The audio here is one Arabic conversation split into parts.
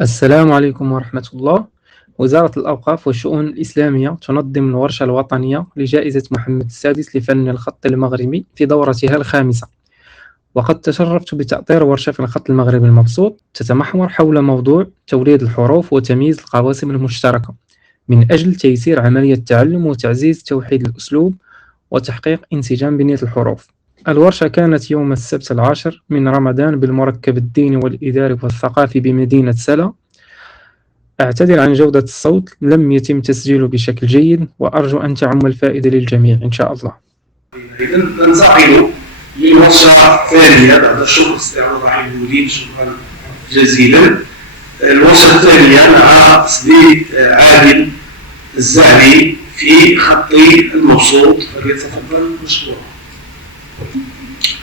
السلام عليكم ورحمة الله. وزارة الأوقاف والشؤون الإسلامية تنظم الورشة الوطنية لجائزة محمد السادس لفن الخط المغربي في دورتها الخامسة، وقد تشرفت بتأطير ورشة في الخط المغربي المبسوط تتمحور حول موضوع توليد الحروف وتمييز القواسم المشتركة من أجل تيسير عملية التعلم وتعزيز توحيد الأسلوب وتحقيق انسجام بنية الحروف. الورشة كانت يوم السبت 10 من رمضان بالمركب الديني والإداري والثقافي بمدينة سلا. أعتذر عن جودة الصوت، لم يتم تسجيله بشكل جيد، وأرجو أن تعم الفائدة للجميع إن شاء الله. إذا ننتقل للورشة الثانية بعد الشكر استعراض الرحيم الوليد، شكرا جزيلا. الورشة الثانية مع تسديد عادل الزعبي في خط المبسوط، فليتفضل مشكورا.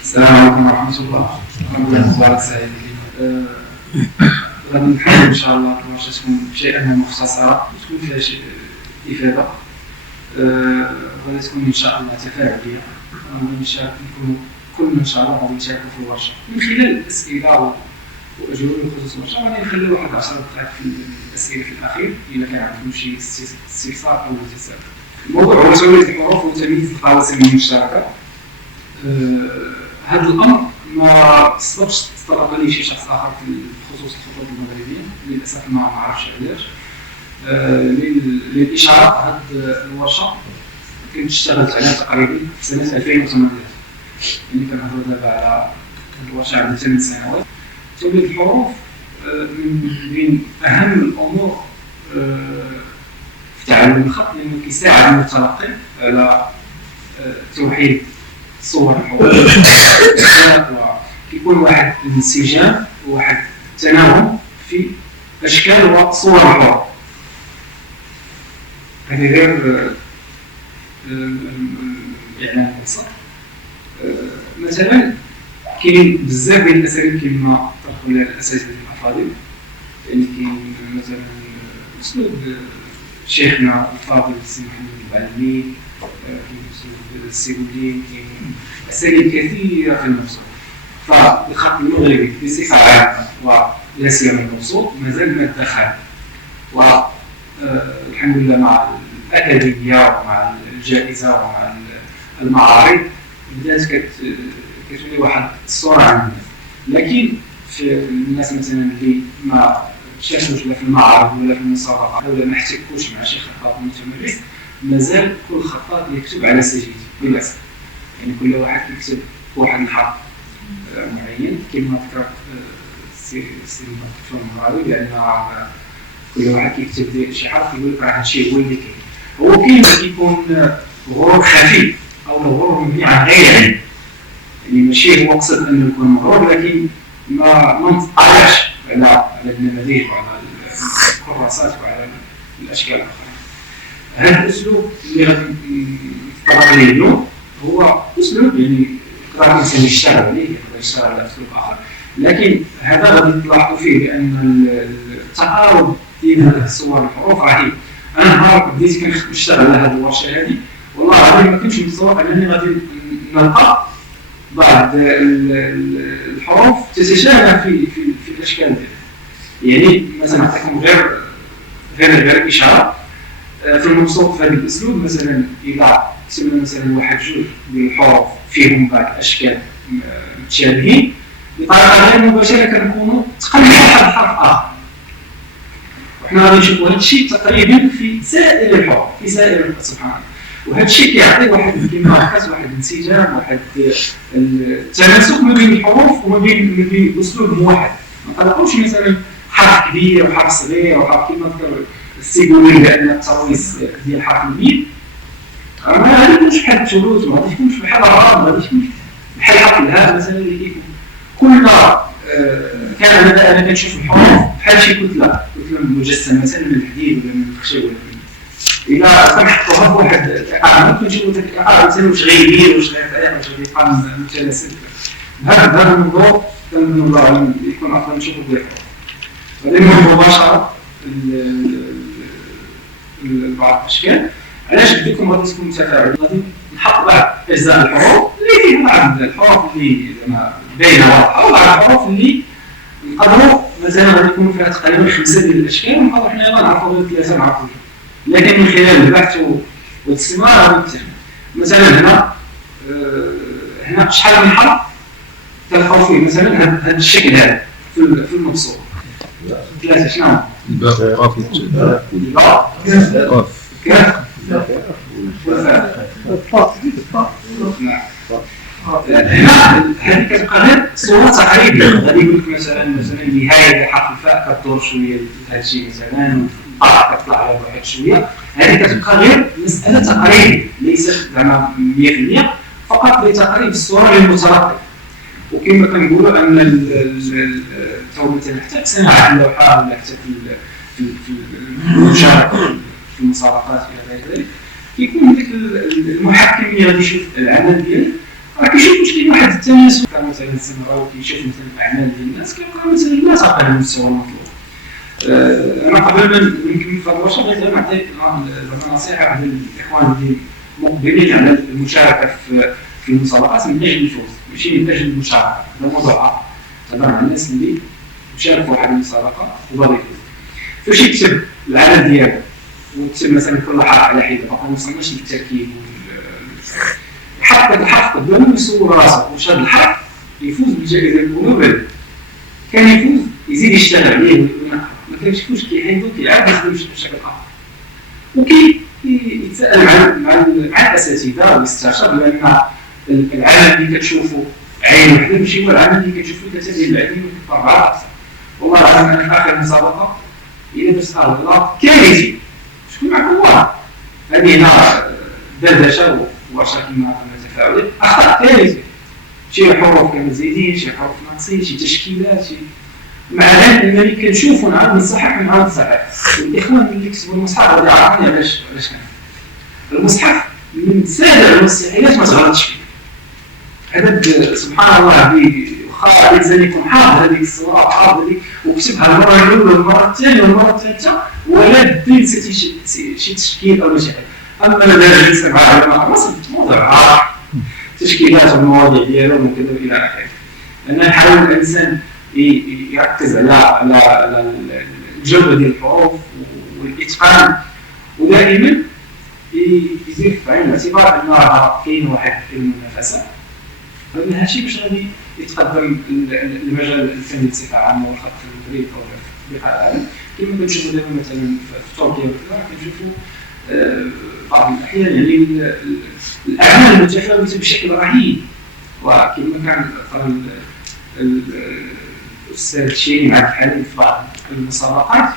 السلام عليكم ورحمة الله. مبارك سعيد لكم. غادي نحاول إن شاء الله الورشة تكون شيئا مختصرة وتكون فيها شي إفادة. غادي تكون إن شاء الله تفاعلية، نكونوا كلنا إن شاء الله غادي نشاركوا في الورشة من خلال الأسئلة وأجوبة بخصوص الورشة. غادي نخليو واحد 10 دقائق في الأسئلة في الأخير إلا كان عندكم شي استفسار أو تساؤل. الموضوع هو توليد الحروف وتمييز القواسم المشتركة. هذا الأمر ما سبقش تطرق ليه شي شخص آخر في خصوص الخطوط المغربية، للأسف ما عرفش علاش. للإشارة هذه الورشة كنت اشتغلت عليها تقريبا في سنة 2008، يعني كنهضروا دابا على الورشة عندها 8 سنوات. توليد الحروف من بين أهم الأمور في تعلم الخط، لأنه كيساعد المتلقي على توحيد صور الحروف، وكيكون واحد الانسجام وواحد التناغم في أشكال وصور الحروف. هذه غير إعلان القصة. مثلا كاين بزاف ديال الأساليب كما طرحوا لها الأساتذة الأفاضل، يعني كاين مثلا أسلوب شيخنا الفاضل السي محمد البعلمي، كاين أسلوب السيبولين، كاين أساليب كثيرة في المبسوط. فالخط المغربي بصفة عامة ولا سيما المبسوط مازال ما دخل، والحمد لله مع الأكاديمية ومع الجائزة ومع المعارض بدات كتولي واحد الصورة عن الناس. لكن في الناس مثلا اللي ما شاركوش لا في المعارض ولا في المسابقات ولا ما احتكوش مع شي خطاط متمرس، مازال كل خطاط يكتب على سجلته للأسف. يعني كل واحد يكتب واحد الحرف معين كما ذكر السي المغربي، لأن كل واحد كيكتب شي حرف يقول لك راه هادشي هو اللي كاين. هو كاين كيكون غرور خفي أو غرور مبني على غير علم، يعني ماشي هو قصد أنه يكون مغرور، لكن ما نتطلعش على النماذج وعلى الكراسات وعلى الأشكال الأخرى. هذا الأسلوب اللي غادي نتطرق ليه اليوم هو أسلوب يعني يقدر الإنسان يشتغل عليه، يقدر يشتغل على أسلوب آخر، لكن هذا غادي تلاحظوا فيه بأن التعارض ديال صور الحروف رهيب. أنا نهار بديت كنشتغل على هذه الورشة هذه والله العظيم ما كنتش متصور أنني غادي نلقى بعض الحروف تتشابه في الأشكال ديالها. يعني مثلا نعطيكم غير إشارة في المبسوط في هذا الأسلوب. مثلا إذا كتبنا مثلا واحد جوج ديال الحروف فيهم بعض الأشكال متشابهين، بطريقة غير مباشرة كنكونوا تقريبا واحد الحرف آخر، وحنا غادي نشوفوا هذا الشيء تقريبا في سائر الحروف في سائر الحروف سبحان الله. وهذا الشيء كيعطي واحد كما ذكرت واحد الانسجام، واحد التماسك ما بين الحروف وما بين اسلوب موحد. ما نطلقوش مثلا حرف كبير وحرف صغير وحرف كما ذكر السيبولين بان الترويس ديال حرف الميم ما غادي يكونش بحال الثلوث، ما غادي يكونش بحال الرقم، ما غاديش يكون بحال حرف الهاء مثلا اللي كيكون كل كان انا كنشوف الحروف بحال شي كتله مجسمه مثلا من الحديد ولا من الخشب ولا إذا كنحطوها بواحد الإقامة كنشوفو ديك الإقامة مثلا واش غيدير واش غيطيح واش غادي يبقى متلاسل. بهذا الموضوع كنظن يكون أفضل نشوفو بواحد. غادي نروحو مباشرة لبعض الأشكال. علاش قلت لكم غادي تكون تفاعل؟ غادي نحط بعض أجزاء الحروف اللي فيها بعض الحروف اللي زعما باينة واضحة، وبعض الحروف اللي نقدروا مثلا غادي يكون فيها تقريبا 5 ديال الاشكال، ونبقاو حنا غنعرفوا غير 3 مع كل. لكن من خلال البحث والاستمرار غادي نكتشف. مثلا هنا شحال من حرف تلقاو فيه مثلا هذا الشكل هذا في المبسوط. 3 شنو؟ الباء قاف الباء كاف هنا هذه كتبقى غير صوره تقريبيه. غادي يقول لك مثلا نهايه حرف الفاء كدور شويه لهذا الشيء مثلا، الباء كتطلع على واحد شويه. هذه كتبقى غير مساله تقريبيه ليست زعما 100%، فقط لتقريب الصوره للمتلقي. وكما كنقولوا ان مثلا حتى في صناعه اللوحه ولا حتى في المشاركه في المسابقات الى غير ذلك، كيكون ديك المحكم اللي غادي يشوف العمل ديالك راه كيشوف واش كاين واحد التناسب. مثلا الزمره كيشوف مثلا الاعمال ديال الناس كيبقى مثلا لا تقل المستوى المطلوب. انا قبل ما نكمل في الورشه بغيت نعطي نصيحه على الاخوان اللي مقبلين على المشاركه في المسابقات من اجل الفوز ماشي من اجل المشاركه. هذا موضوع اخر طبعا مع الناس اللي مشاركوا في واحد المسابقه وباغي يفوز. فاش يكتب العمل ديالو ويكتب مثلا كل حرف على حده، ما وصلناش للتركيب حتى الحرف قدامه يصور راسه واش هذا الحرف يفوز بالجائزه الاولى، كان يفوز يزيد يشتغل عليه ما كيمشيوش كيحيدو كيعاد يخدم بشكل اخر. يتساءل مع الاساتذه ويستشار، لان العمل اللي كتشوفه عين وحده ماشي هو العمل اللي كتشوفه ثلاثه ديال العينين وكتطبع اكثر. والله العظيم انا في اخر مسابقه الى بس الله كارثي شكون معك الله هذه هنا دردشه وعشاء كما تفاعلات اخطاء كارثيه، شي حروف كمزيدين، شي حروف ناقصين، شي تشكيلات، شي مع ذلك انني كنشوفوا نعاود نصحح ونعاود نصحح. الاخوان اللي كتبوا المصحف غادي يعرفوني علاش المصحف من سائر المستحيلات ما تغلطش فيه. هذا سبحان الله واخا الانسان يكون حافظ هذيك الصوره حافظ هذيك وكتبها المره الاولى والمره الثانيه والمره الثالثه ولا بدي نسيت شي تشكيل او شي حاجه. اما اذا جلست مع العلماء خلاص الموضوع تشكيلات والمواضيع ديالهم وكذا الى اخره. لان نحاول الانسان يركز على الجوده ديال الحروف والاتقان، ودائما يزيد في عين الاعتبار ان راه كاين واحد المنافسه. لان هادشي باش غادي يتقدم المجال الفني بصفه عامه والخط في المغرب او في بقاع العالم. كما كنشوفوا دابا مثلا في تركيا وكذا كنشوفوا بعض الاحيان يعني الاعمال المتفاوته بشكل رهيب. وكما كان الاستاذ الشيري مع الحليم في بعض المسابقات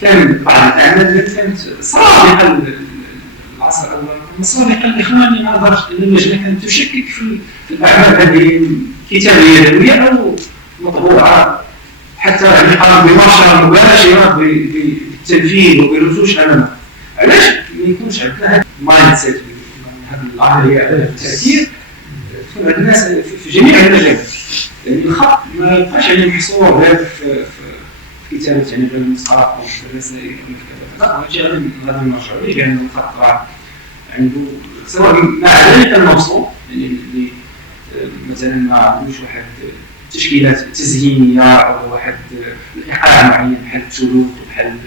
كان بعض الاعمال اللي كانت سابقه العصر الاول سابقه الاخوان مع درجه ان اللجنه كانت تشكك في الاعمال هذه كتابيه يدويه او مطبوعه حتى يعني قام بمباشره مباشره بالتنفيذ وبالرجوع امامها. علاش ما يكونش عندنا هذا المايند سيت، هذه العمليه التاثير عند الناس في جميع المجالات. يعني الخط ما يبقاش يعني محصور غير في كتابه يعني غير المسطرات او في الرسائل او في كذا، لا هادشي غادي نرجعوا ليه لان الخط راه عنده سواء مع ذلك الموصول يعني اللي مثلا ما عندوش واحد تشكيلات تزيينيه او واحد ايقاع معين بحال الثلوث بحال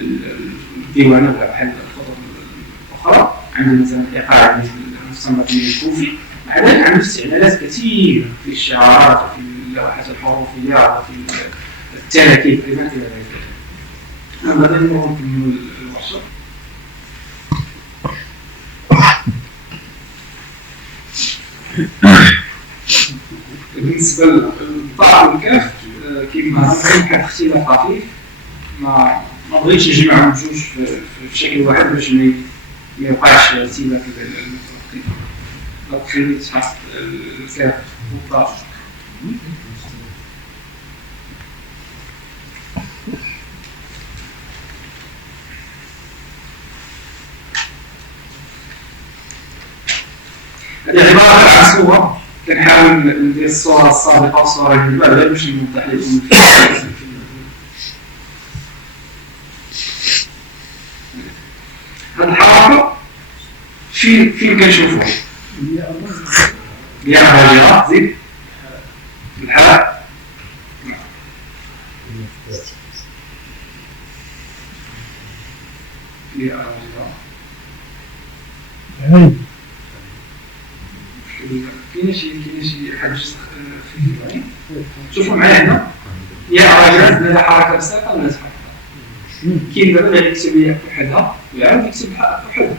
الديوانه ولا بحال الخطط الاخرى. عنده مثلا ايقاع المستنبط من الكوفي، مع ذلك عنده استعمالات كثيره في الشعارات وفي اللوحات الحروفيه وفي التراكيب الى ذلك. غادي نمروا نكملوا الورشه. بالنسبه للطاء والكاف كما كان اختلاف طفيف، ما بغيتش نجمعهم بجوج في شكل واحد باش ما يوقعش ارتباك للمتلقي. دونك خليت تحط الكاف والطاء. هذه عبارة عن صورة كنحاول ندير الصورة السابقة والصورة الجديدة غير باش نوضح لكم هذه الحركة فين كنشوفوها؟ ديال الراجعة زيد الحاء في أراجل هاي كاين شي حاجة في الوعي. شوفوا معايا هنا يا أراجل بلا حركة بسيطة ولا تحرك. كاين دابا اللي يكتب يا وحدها ويعاود يكتب وحدها.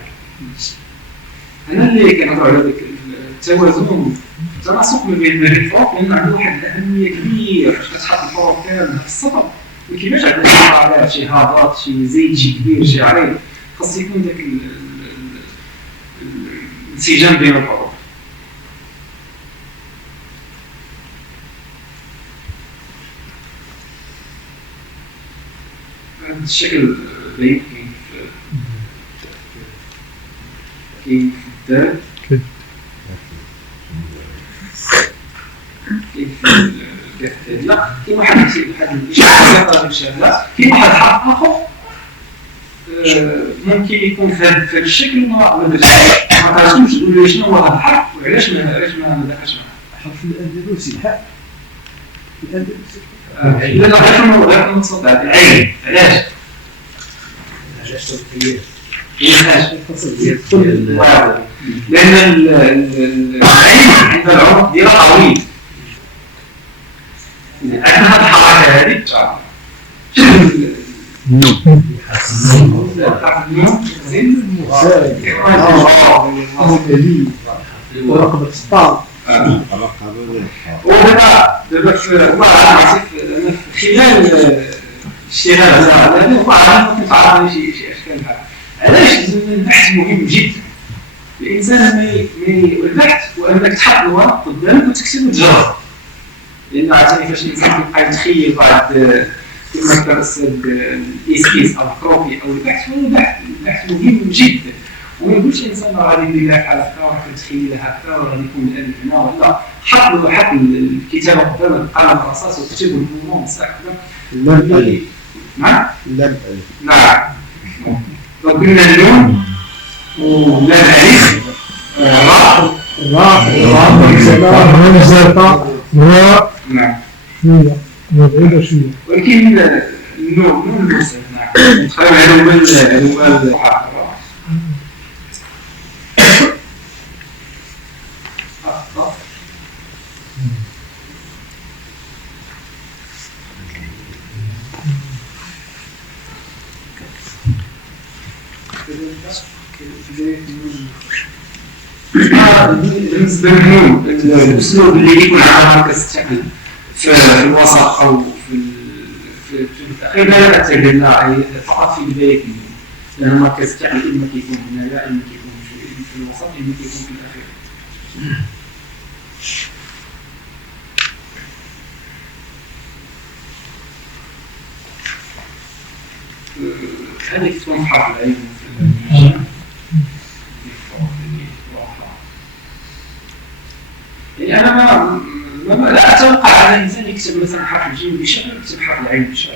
أنا اللي كنهضروا على داك التوازن التناسق ما بين الحروف، لأن عنده واحد الأهمية كبيرة فاش كتحط الحروف كاملة في السطر. ما كيبانش عندنا شي حركات شي هابط شي زيد شي كبير شي عريض، خاص يكون داك الانسجام بين الحروف. هذا الشكل باين كاين في الدال، كاين في الكاف. كاين واحد الإشارة بسيطة كاين واحد الحرف آخر ممكن يكون في هذا الشكل ما تعرفوش تقولوا شنو هو هذا الحرف وعلاش ما دخلش معاه. حرف الأندلسي الحاء الأندلسي لا غير المتصل تاع العين. علاش لأن العين عند العنق ديالها طويل. أكن هذه الحركة هذه ورقبة السطار. ودابا في خلال اشتغال هذا الله أعلم ممكن تعرض شي أشكال بحال. علاش البحث مهم جدا. الإنسان البحث وأنك تحط الورق قدامك وتكتب وتجرب، لأن عاوتاني فاش الإنسان كيبقى يتخيل بعض كما ذكر الأستاذ الإسكيز أو الكروكي أو البحث، البحث مهم جدا. وما يقولش الإنسان غادي يدير لها بحال هكا وراح تخيلها هكا وغادي يكون الألف هنا ولا حط الكتابة قدامك بقلم الرصاص وكتب المومون ساعة كذا. نعم؟ نعم. قلنا اللون ولا الألف راء نعم شوية بعيدة شوية، ولكن النون المسلم نعم تقريبا هذا الحرف. بالنسبة للنون الأسلوب اللي يكون على مركز التحليل في الوسط أو في الأخير لا تعتقد فقط في بداية النون، لأن مركز التحليل إما كيكون هنايا إما كيكون في الوسط إما كيكون في الأخير. هذه تكون في حرف العين. يعني أنا لا أتوقع على الإنسان يكتب مثلا حرف الجيم بشكل يكتب حرف العين بشكل.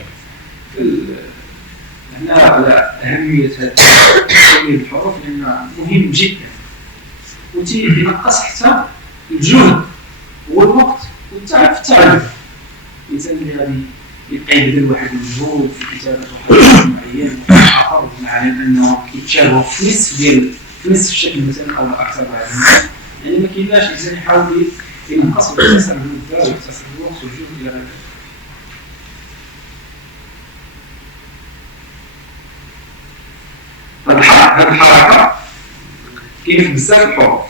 هنا على أهمية توليد الحروف لأنه مهم جدا، وينقص حتى الجهد والوقت والتعب في التعلم. الإنسان اللي غادي يبقى يبذل واحد المجهود في كتابة واحد معين آخر بمعنى أنه كيتشابهوا في نصف الشكل مثلا أو أكثر بعد، يعني ما كاينلاش الإنسان يحاول ينقص ويختصر المدة ويختصر الوقت والجهد إلى غير ذلك. هذه الحركة كاين في بزاف الحروف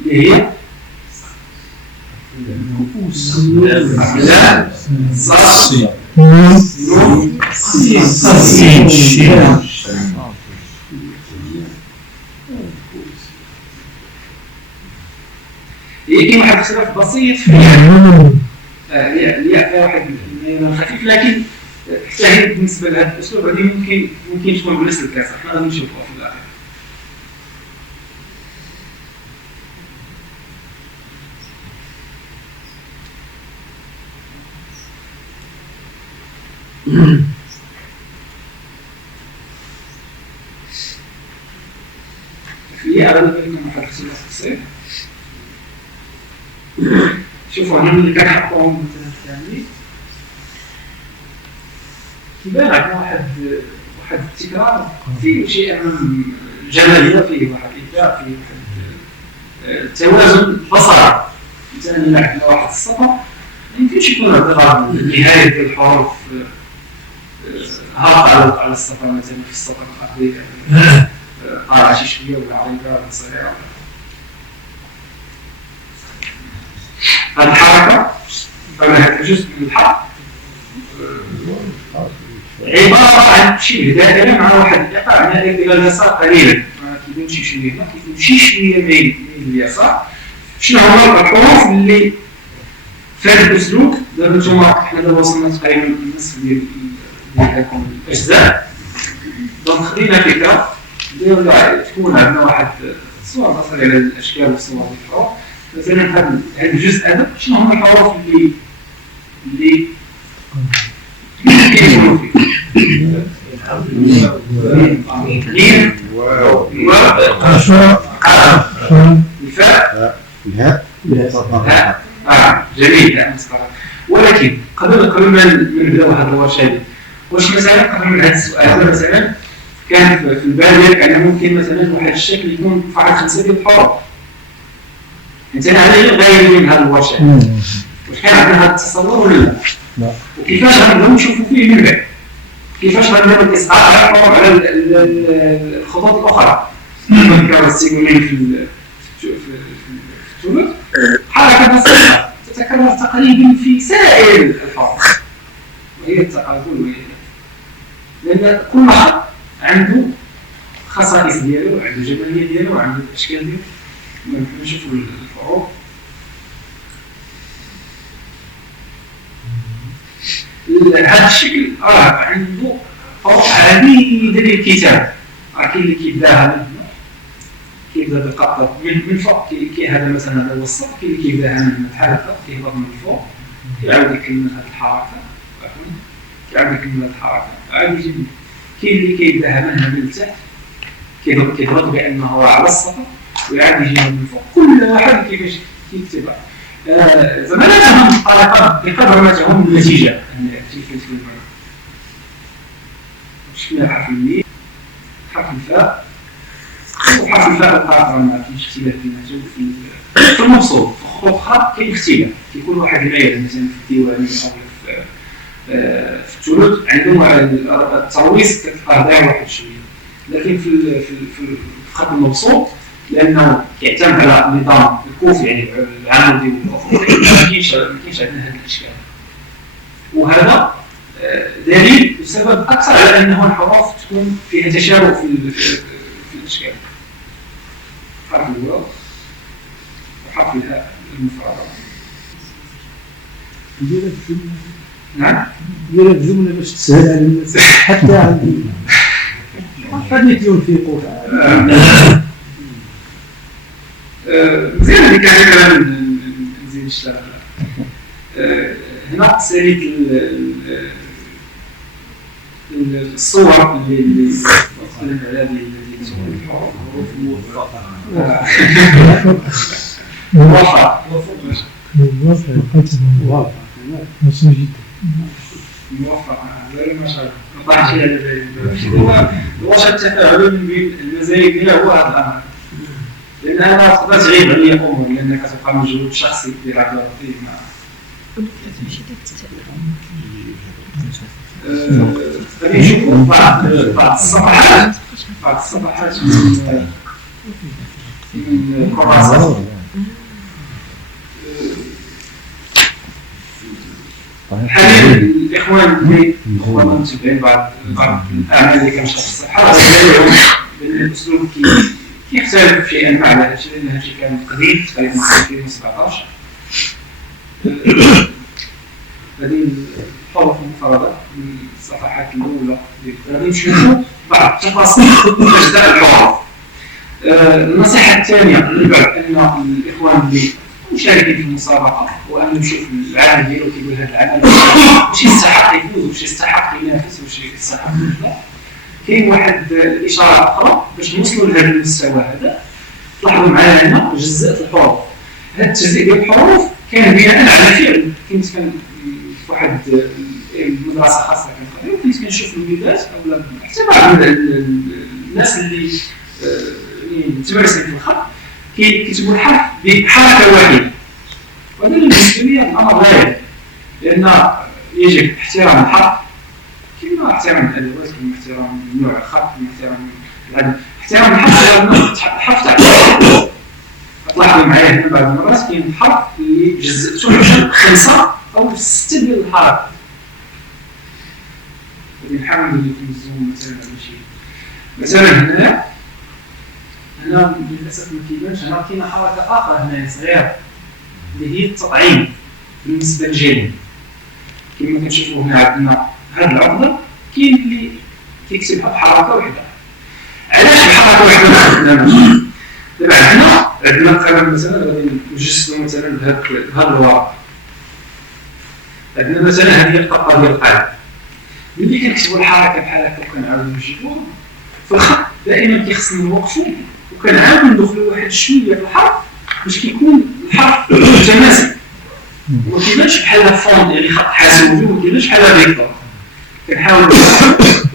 اللي هي لا صاد نون سين شين. كاين واحد الاختلاف بسيط في الياء فيها واحد خفيف، لكن حتى هي بالنسبه لهذا الاسلوب هذه ممكن تكون بنفس الكسر. احنا غادي نشوفوها في الاخير. في الياء غادي يكون واحد الاختلاف بسيط. شوفوا هنا اللي كنحطوهم مثلا الثاني كيبان عندنا واحد التكرار فيه شيء من الجماليه، فيه واحد الابداع، فيه واحد التوازن البصري. مثلا الا عندنا واحد السطر ما يمكنش يكون هذا نهايه ديال الحروف هابطه على السطر، مثلا في السطر الارضي طالعه شي شويه ولا عريضه ولا صغيره. هذه الحركه فهذا جزء من الحرف عباره عن شيء دائما مع واحد الايقاع مائل الى اليسار قليلا، ما كيمشي شويه ما كيمشي شويه ميل لليسار. شنو هما الحروف اللي في هذا الاسلوب؟ دابا نتوما حنا دابا وصلنا تقريبا للنصف ديال هذوك الاجزاء. دونك خدينا فكره ديال تكون عندنا واحد الصور بصريه على الاشكال والصور ديال الحروف. مثلا هذا الجزء هذا شنو هما الحروف اللي كيكونوا فيه؟ ميم الفاء جميل. ولكن قبل ما نبداو هذا الورشه واش مثلا قبل من هذا السؤال مثلا كان في البال ديالك ان ممكن مثلا واحد الشكل يكون في واحد 5 ديال الحروف؟ انت هذه غايه من هذا الورشه، واش كان عندنا هذا التصور ولا لا؟ وكيفاش غنبداو نشوفوا فيه من بعد؟ كيفاش غنديروا الاسقاط على الحروف على الخطوط الاخرى؟ كما السيمولين في الثلث حركه بسيطه تتكرر تقريبا في سائر الحروف، وهي التقابل. لان كل حرف عنده خصائص ديالو وعنده جماليه ديالو وعنده الاشكال ديالو. نشوفوا الحروف. هذا الشكل عنده حروف عديده للكتاب. كاين اللي كيبداها من هنا، كيبدا بالقطه من فوق، هذا مثلا هذا هو السطر. كاين اللي كيبداها من الحلقه كيهبط من الفوق كيعاود يكمل هذه الحركه، كيعاود يكمل هذه الحركه عادي جدا. كاين اللي كيبداها من التحت كيضرب بانه على السطر ويعاود يجي من الفوق. كل واحد كيفاش كيكتبها زماناتهم الطريقه بقدر ما تهم النتيجه. كيف شكون حرف الميم، حرف الفاء، وحرف الفاء القاطره ما كاينش اختلاف بيناتهم. في المبسوط في خطوط اخرى كاين اختلاف، كيكون واحد الميل مثلا في الديوانيه او في الثلث عندهم الترويص كتلقاه داير واحد شويه. لكن في الخط المبسوط لانه كيعتمد على النظام الكوفي يعني العمودي والافقي ما كاينش عندنا هذه الاشكال. وهذا دليل وسبب اكثر على انه الحروف تكون فيها تشابه في الاشكال. حرف الواو وحرف الهاء المفرده. نعم دير الجمله باش تسهل على الناس حتى عندي فنيت ينفقوا. مزيان اللي كان كلام نزيد نشتغل هنا. ساليت الصور اللي وصلنا على هذه الحروف موفقة ما شاء الله. واش التفاعل بين المزايا ديالها هو هذا الامر، لان انا تقدر تغيب عليا امور لانك كتبقى مجهود شخصي ديال هذا الطيب. غادي نشوفوا بعض الصفحات من الكراسات. حاليا الاخوان اللي متبعين بعض الاعمال اللي كنشوف في الصحه بان الاسلوب كيختلف شيئا ما على هادشي، لان هادشي كان قديم تقريبا في 2017. هذه الحروف المفردة من الصفحات الأولى غادي نشوفوا بعض التفاصيل أجزاء الحروف. النصيحة الثانية أن الإخوان اللي مشاركين في المسابقة وأن نشوف العمل ديالو كيقول هذا العمل واش يستحق يفوز، واش يستحق ينافس، واش يستحق لا. كاين واحد الإشارة أخرى باش نوصلوا لهذا المستوى هذا. لاحظوا معايا هنا جزء الحروف. هذا التجزئة ديال الحروف كان بناء على فعل كنت واحد المدرسه خاصه كنقرا كنت كنشوف الوليدات اولا حتى بعض الناس اللي متمارسين في الخط كيكتبوا الحرف بحركه واحده، وهذا بالنسبه لي الامر غايب، لان يجب احترام الحرف كما احترام الادوات، كما احترام نوع الخط، كما احترام العدد. احترام الحرف الحرف تاع تلاحظوا معايا هنا بعض المرات كاين الحرف اللي جزءته 5 أو 6 ديال الحركات. نحاول نزوم مثلا على شيء، مثلا هنا للاسف ما كيبانش، هنا كاينه حركه اخرى هنا صغيره اللي هي التطعيم بالنسبه للجنين. كما كنشوفوا هنا عندنا هذه العقده كاين اللي كيكتبها بحركه واحده. علاش بحركه واحده ما خدناش؟ دابا عندنا قبل مثلا غادي نجسدوا مثلا بهذا الورق، عندنا مثلا هذه القطه ديال القلم، ملي كنكتبوا الحركه بحال هكا وكنعاودوا نجيبوها في الخط دائما كيخصنا نوقفوا وكنعاودوا ندخلوا واحد شويه في الحرف باش كيكون الحرف متماسك، وما كيبانش بحال فونت يعني خط حاسوبي، وما كيبانش بحال فيكتور. كنحاولوا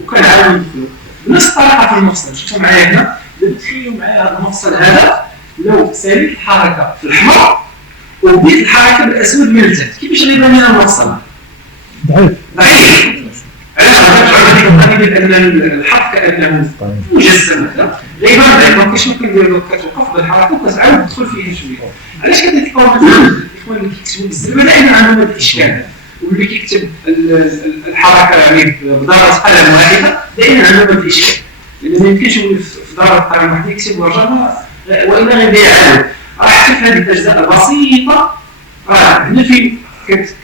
وكنعاودوا ندخلوا بنفس الطريقه في المفصل. شفتوا معايا هنا، تخيلوا معايا هذا المفصل هذا لو ساليت الحركه في الاحمر وبديت الحركه بالاسود من التحت، كيفاش غيبان لنا المفصل؟ ضعيف. علاش غادي ان الحرف كانه مجسم هذا غيبان ضعيف، مكاينش ممكن ندير كتوقف بالحركه وكتعاود تدخل فيها شويه. علاش كتلقاو مثلا الاخوان اللي كيكتبوا بزاف دائما عندهم هذا الاشكال، واللي كيكتب الحركه يعني بضربه قلم واحده دائما عندهم هذا الاشكال، لان ما يمكنش يولي في ضربه قلم واحده يكتب ورجع والا غير يعاود. راه حتى في هذه الاجزاء البسيطه راه هنا فين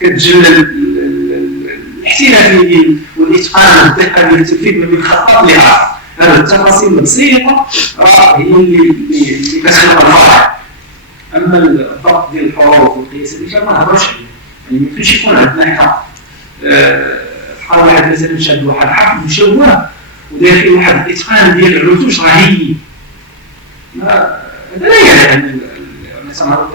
كتجلى الاحترافيه والاتقان والدقه ديال التنفيذ ما بين الخطاب للعرض. هذه التفاصيل البسيطه راه هي اللي كتخلق الفرق. اما الضبط ديال الحروف والقياس هذه ما نهضروش عليه، يعني ما يمكنش يكون عندنا حنا بحال واحد مثلا شاد واحد حرف مشوه وداير فيه واحد الاتقان ديال الرتوش رهيب. هذا لا يعني مثلا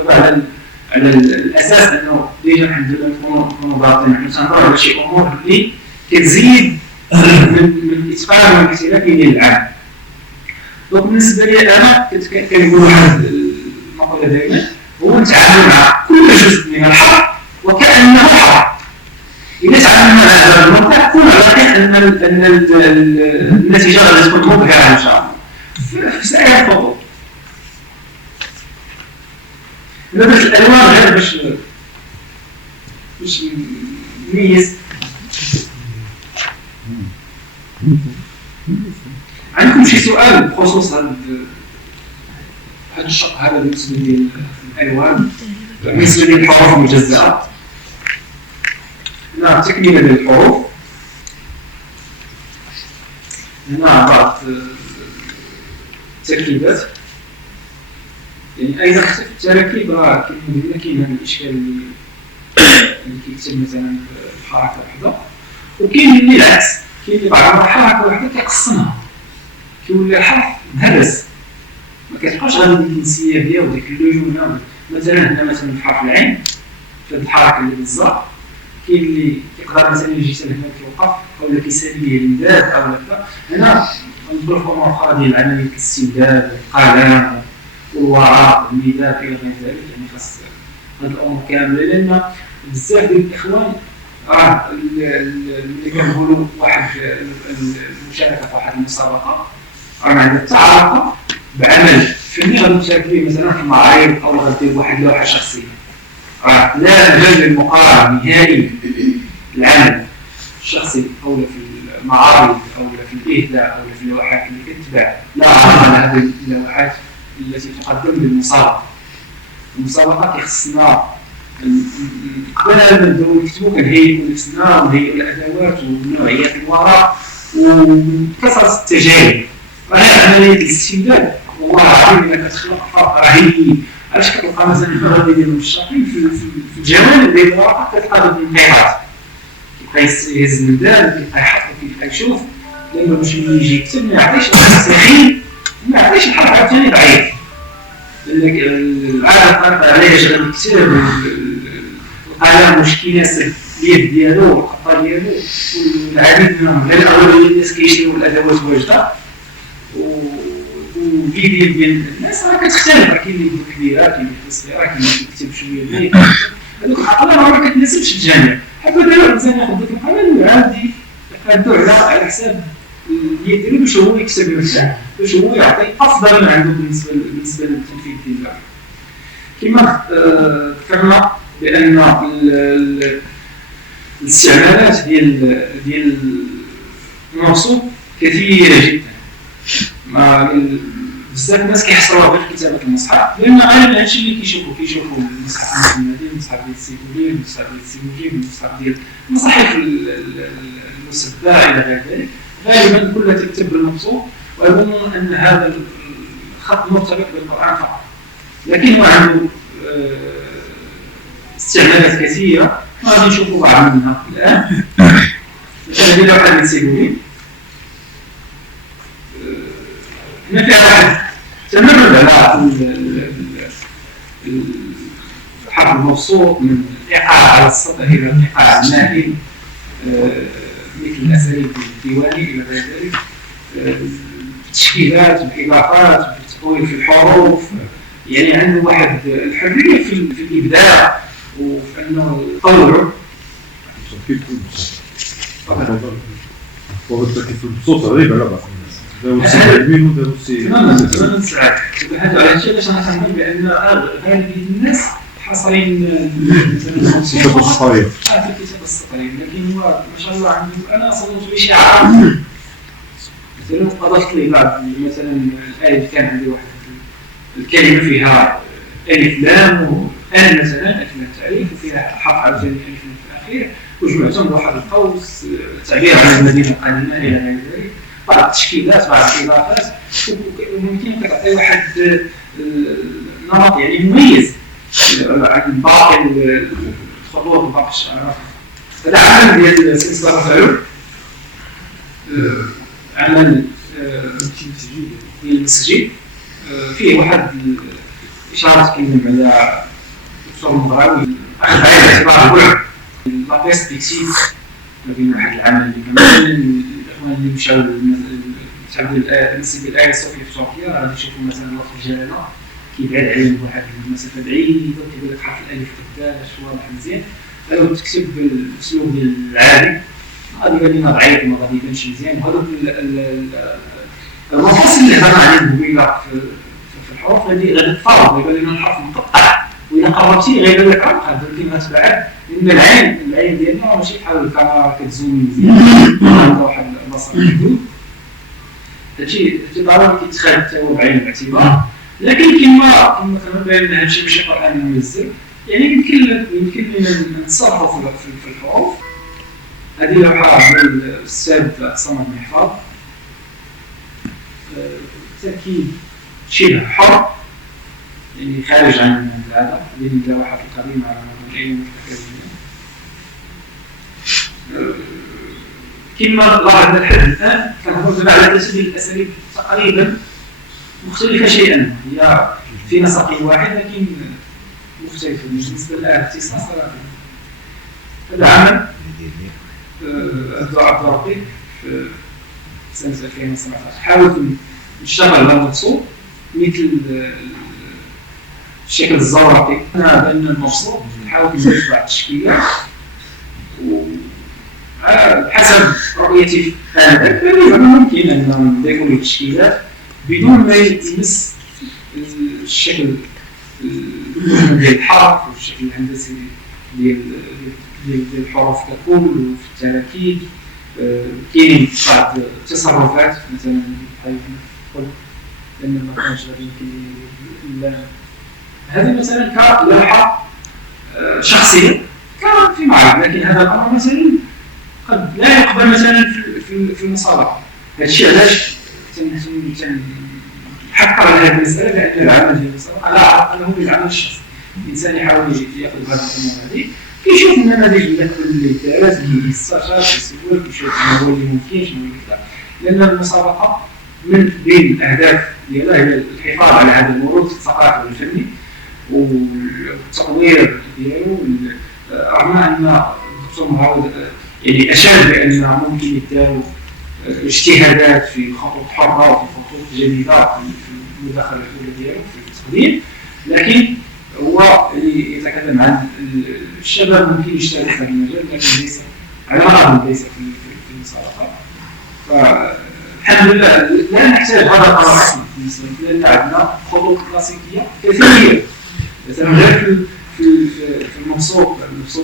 على الاساس انه ديجا الحمد لله نكونوا ضابطين، حنا تنهضروا على شي امور اللي كتزيد من الاتقان والاحتراف ديال العام. دونك بالنسبه لي انا كنقول واحد المقوله دائما هو نتعامل مع كل جزء من الحرف وكانه حرف. اذا تعاملنا مع هذا الموضوع كون على يقين ان النتيجه غادي تكون مبهره ان شاء الله في سائر الخطوط. درت الالوان غير باش نميز. عندكم شي سؤال بخصوص هذا الشق هذا بالنسبه للالوان، بالنسبه للحروف المجزئه؟ هنا تكمله للحروف، هنا بعض التركيبات. يعني ايضا في التركيب راه كما قلنا كاين هذا الاشكال اللي كيكتب مثلا بحركه واحده، وكاين اللي العكس، كاين اللي بعض حركه واحده كيقسمها كيولي الحرف مهرس، ما كتبقاش غادي ديك الانسيابيه وديك اللجوء. مثلا هنا مثلا في حرف العين في هذه الحركه اللي بالزرق كاين اللي يقدر مثلا يجي حتى هنا كيوقف اولا كيسالي ليه الامداد اولا كذا. هنا ندخلوا في امور اخرى ديال عمليه الاستمداد والقلم والوراق والمداد الى غير ذلك. يعني خاص هاد الامور كامله، لان بزاف ديال الاخوان راه اللي كنقولوا واحد المشاركه في واحد المسابقه راه ما عندها حتى علاقه بعمل فني غادي تشارك فيه مثلا في المعارض او غدير واحد لوحه شخصيه، راه لا مجال للمقارنه نهائي العمل الشخصي او في المعارض او في الاهداء او في اللوحات اللي كتباع، لا علاقه لهذه اللوحات التي تقدم للمسابقه. المسابقه كيخصنا قبل ان نبداو نكتبوا كنهيئوا نفسنا ونهيئوا الادوات ونوعيات الورق وكثره التجارب. راه عمليه الاستمداد والله العظيم الا كتخلق فرق رهيب. علاش كتلقى مثلا الغرض ديال المشتقين في الجوانب ديال الورقه كتلقى هاد الانقطاعات، كيبقى يهز المداد كيبقى يحط كيبقى يشوف، لانه باش يجي يكتب ما يعطيش سخيف، ما يعطيش الحرف عاوتاني ضعيف. العاده الطريقه علاش غادي يكتب القلم واش كيناسب الزيت ديالو والقطه ديالو والعديد منهم غير الاولويه الناس كيشريو الادوات واجده والفيديو ديال الناس راه كتختلف، كاين اللي يدير كبيره كاين اللي يدير صغيره كاين اللي يكتب شويه بعيد، هذوك الحقائق ما كتناسبش الجميع. حتى دابا الانسان ياخذ ديك القناه ويعاود يقادو على حساب يديرو باش هو يكسب يرتاح، باش هو يعطي افضل ما عنده بالنسبه للتنفيذ ديال كما ذكرنا بان الاستعمالات ديال الموصوف كثيره جدا. بزاف الناس كيحصروها غير في كتابه المصحف، لان غالبا هادشي اللي كيشوفوا المصحف المسندين، المصحف ديال السيكولي، المصحف ديال السيموجي، المصحف ديال المصاحف المسبعه الى غير ذلك، غالبا كلها تكتب بالمقصود ويظنون ان هذا الخط مرتبط بالقران فقط، لكن هو عنده استعمالات كثيره غادي نشوفوا بعض منها الان. مثلا هذه لوحه ديال السيكولي هنا فيها واحد تمرد على الحرف المبسوط من الايقاع على السطح الى الايقاع المائل، مثل الاساليب الديواني الى غير ذلك، التشكيلات والاضافات والتطوير في الحروف، يعني عنده واحد الحريه في الابداع وفي انه يطور. وبالتكيف الصوت غريب على بعض الناس تماما سعد هذا على شيء باش نفهم بان غالبيه الناس حاصلين الكتاب الصغير في الكتاب الصغير، لكن هو ما شاء الله عنده. انا صنعت به شعار مثلا اضفت لي بعض مثلا الايه اللي كان عندي واحد الكلمه فيها الف لام وان مثلا الف لام تعريف وفيها حرف على الف في الاخير وجمعتهم بواحد القوس تعبير عن المدينه القديمه الى غير ذلك، بعض التشكيلات بعض الاضافات ممكن تعطي واحد نمط يعني مميز عن باقي الخطوط وباقي الشعارات. هذا عمل ديال سلسله العلوم، عمل ديال المسجد فيه واحد الاشارات كيتكلم على الدكتور المغراوي اخذ بعين الاعتبار الوعي لا بيرسبكتيف ما بين واحد العمل اللي كان الاخوان اللي مشاو تعبدوا نسيب الايه الصوفيه في تركيا غادي يشوفوا مثلا لفظ الجلاله كيبعد عليهم واحد المسافه بعيده وكيقول لك حرف الالف قداش واضح مزيان، لو تكتب بالاسلوب ديال العادي غادي يبان لنا ضعيف وما غادي يبانش مزيان. وهذوك المفاصل اللي هضرنا عليهم قبيله في الحروف غادي تفرض يبان لنا الحرف مقطع، واذا قربتي غير لك هذا الكلمات بعد لان العين ديالنا ماشي بحال الكاميرا كتزوم مزيان عندها واحد البصر محدود، هادشي ضروري كيتخاد حتى هو بعين الاعتبار. لكن كما كنبان هادشي ماشي قران منزل، يعني يمكن لنا نتصرفوا في الحروف. هذه لوحه ديال الاستاذ صمد محفوظ، تركيب شبه حر يعني خارج عن العاده، هذه اللوحات القديمه على العلم والتكنولوجيا. كما لاحظنا لحد الان كنهضروا على تسجيل الاساليب تقريبا مختلفه شيئا، هي في نسق واحد لكن مختلفه بالنسبه للاختصاص. هذا عمل الدعاء الضربي في سنه 2017 حاولت نشتغل على المقصود مثل الشكل الزورقي بين المقصود، حاولت نضيف بعض التشكيلات حسب رؤيتي هذا ممكن ان نضيفوا التشكيلات بدون ما يمس الشكل ديال الحرف والشكل الهندسي ديال الحروف ككل وفي التراكيب. كاين بعض التصرفات مثلا بحال لان ما كانش غادي هذه مثلا كلوحه شخصيه كان في معرض، لكن هذا الامر مثلا قد لا يقبل مثلا في المصالحه. هذا الشيء علاش تنحكر على هذه المساله، لان العمل ديال المصالحه لا علاقه له بالعمل الشخصي. الانسان يحاول ياخذ هذه الامور هذه، كيشوف النماذج اللي دارت كيستشار كيسول كيشوف شنو هو اللي ممكن شنو اللي لا، لان المسابقه من بين الاهداف ديالها هي الحفاظ على هذا الموروث الثقافي والفني والتطوير ديالو، رغم ان الدكتور معاود يعني اشار بان ممكن يداروا اجتهادات في خطوط حره وفي خطوط جديده في المداخله الاولى ديالو في التقديم، لكن هو يتكلم عن الشباب ممكن يشتغل في هذا المجال، لكن ليس على الرغم ليس في المسابقه. فالحمد لله لا نحتاج هذا القرار اصلا بالنسبه لنا، لان عندنا خطوط كلاسيكيه كثيره مثلا غير في المبسوط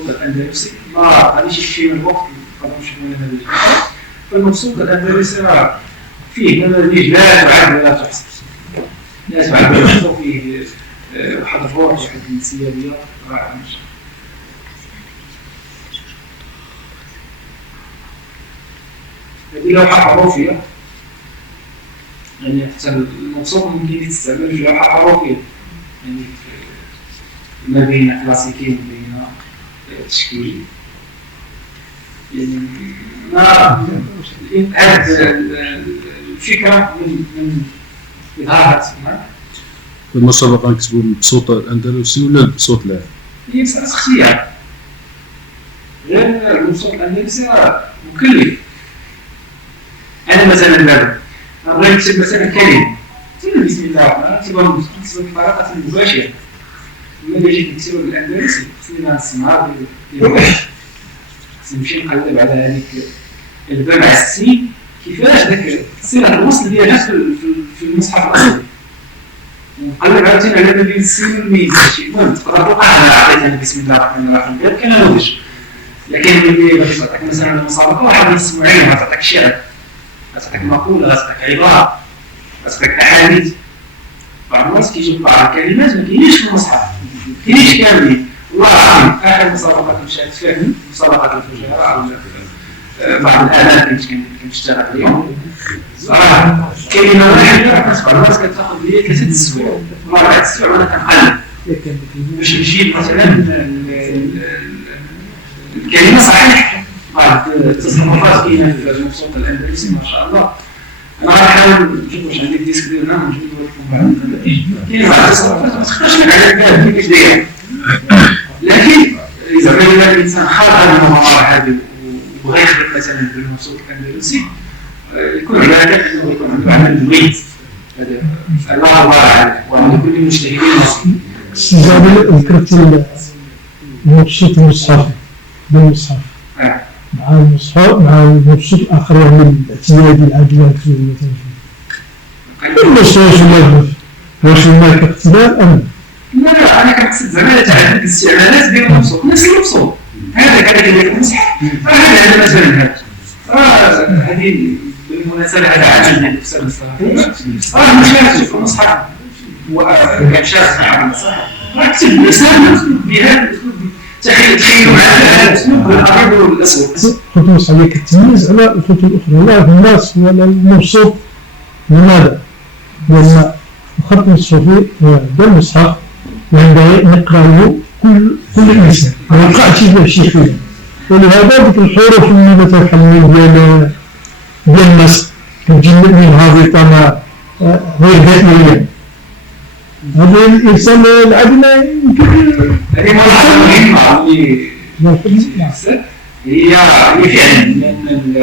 الاندلسي ما غاديش يكفي من الوقت نقدروا نشوفوا نماذج اخرى. فالمبسوط الاندلسي راه فيه نماذج لا تعد ولا تحصى، لا تعد ولا تحصى، فيه واحد الروح واحد الانسيابيه رائعه. هذه لوحه حروفيه، يعني حتى المبسوط ممكن تستعمل في لوحه حروفيه، يعني ما بين كلاسيكي وما بين تشكيلي. يعني هذه الفكره من ظهرت المسابقة نكتبوا بالبسوط الأندلسي ولا بالبسوط العام؟ هي مسألة اختيار، غير البسوط الأندلسي راه مكلف. أنا مثلا دابا نبغي نكتب مثلا كلمة، بسم الله الرحمن الرحيم نكتبها بطريقة مباشرة. ملي جيت نكتبها بالأندلسي خصني نسمعها بالوحش، خصني نمشي نقلب على هذيك البابع السين كيفاش داك صيغة الوصل ديالها في المصحف الأصلي، نقلب عاوتاني على ما بين السين والميم. المهم تقدر توقع أنا عطيت بسم الله الرحمن الرحيم ديالك كنموذج، لكن ملي باش تعطيك مثلا المسابقة واحد نص معين غتعطيك شعر، غتعطيك مقولة، غتعطيك عبارة، غتعطيك أحاديث. بعض الناس كيجيب بعض الكلمات ما كاينينش في المصحف، ما كاينينش كاملين. والله العظيم آخر مسابقة كنت شاركت فيها مسابقة الفجارة أو بعض الآلات كنت كنشتغل عليهم، كلمة واحدة بعض الناس كتاخذ لي 3 أسابيع ولا 4 أسابيع وأنا كنقلب باش نجيب مثلا الكلمة صحيح. بعض التصرفات كاينة في المبسوط الأندلسي ما شاء الله. أنا غنحاول نجيب واش عندي الديسك ديالنا ونجيب لكم بعض النماذج. كاين بعض التصرفات ما تقدرش لك على الكلام كيفاش داير، لكن إذا كان الإنسان خاض هذه المغامرة هذه وبغى يخدم مثلا بالمبسوط الأندلسي يكون على أنه يكون عنده عمل مميز. هذا الله عليه وعلى كل المجتهدين المصريين. زاد ذكرت المبسوط المصحف بالمصحف مع المصحف مع المبسوط الآخر من الاعتيادي العاديات في مثلا واش هناك اختلاف أم؟ لا أنا كنقصد زعما تعدد الاستعمالات ديال المبسوط، نفس المبسوط هذا ديال المصحف هذا مثلا هذه بالمناسبة هذا عاجل ديال الكتاب الصراحة مشارك في المصحف وكنشارك في المصحف كتب الإسلام بهذا الأسلوب. تخيلوا معنا هذا الأسلوب بالأبيض والأسود. خطوط مصحفية كتميز على الخطوط الأخرى. لا الناس ولا المبسوط لماذا؟ لأن الخط المصحفي ديال المصحف ينبغي نقرأه كل إنسان ما يقعش به شي خلاف، ولهذا ديك الحروف اللي مثلا كنحمل ديال الناس كتجي من هابطة غير دائرية، هذا الإنسان العادي يمكن. هذه ملاحظة مهمة اللي هي فعلا لأن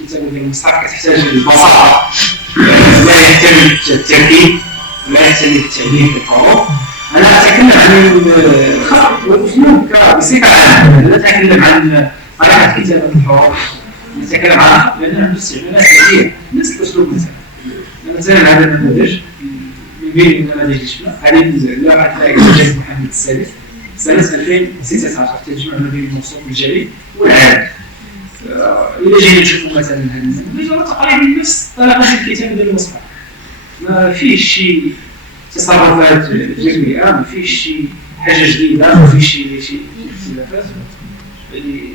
الكتابة ديال المصحف كتحتاج البساطة، لا يحتمل التركيب ولا يحتمل التعليم بالحروف. أنا أتكلم عن الخط والأسلوب بصفة عامة، لا أتكلم عن طريقة كتابة الحروف، نتكلم عن الخط لأن عنده استعمالات كثيرة نفس الأسلوب. مثلا هذا النموذج من بين النماذج اللي شفنا هذه اللوحة تلاقي جائزة محمد السادس سنة 2016 تجمع ما بين المبسوط الجلي والعام. إذا جينا نشوفوا مثلا هذا النموذج تقريبا نفس طريقة الكتابة ديال المصحف، ما فيش شي تصرفات جميلة، ما فيش شي حاجة جديدة، ما فيش شي اختلافات، يعني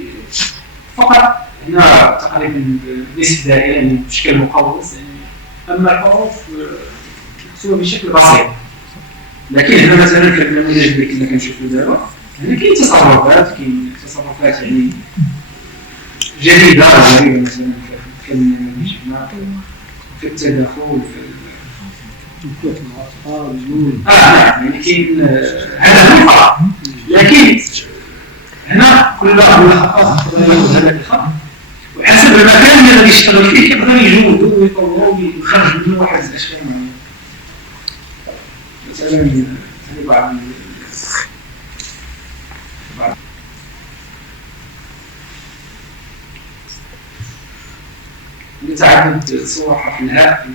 فقط هنا تقريبا نسبة دائرة يعني بشكل مقوس، يعني أما الحروف مكتوبة بشكل بسيط. لكن هنا مثلا في النموذج اللي كنا كنشوفو دابا هنا كاين تصرفات يعني جديدة غريبة مثلا في النموذج هنا في التداخل في الأطفال يعني كاين هذا هو الفرق. لكن هنا كل خطاط ياخذ هذاك الخط وحسب المكان اللي غادي يشتغل فيه كيقدر يجودو ويطورو ويخرج منه واحد الاشكال معينه. مثلا بعض نتعدد صور حرف الهاء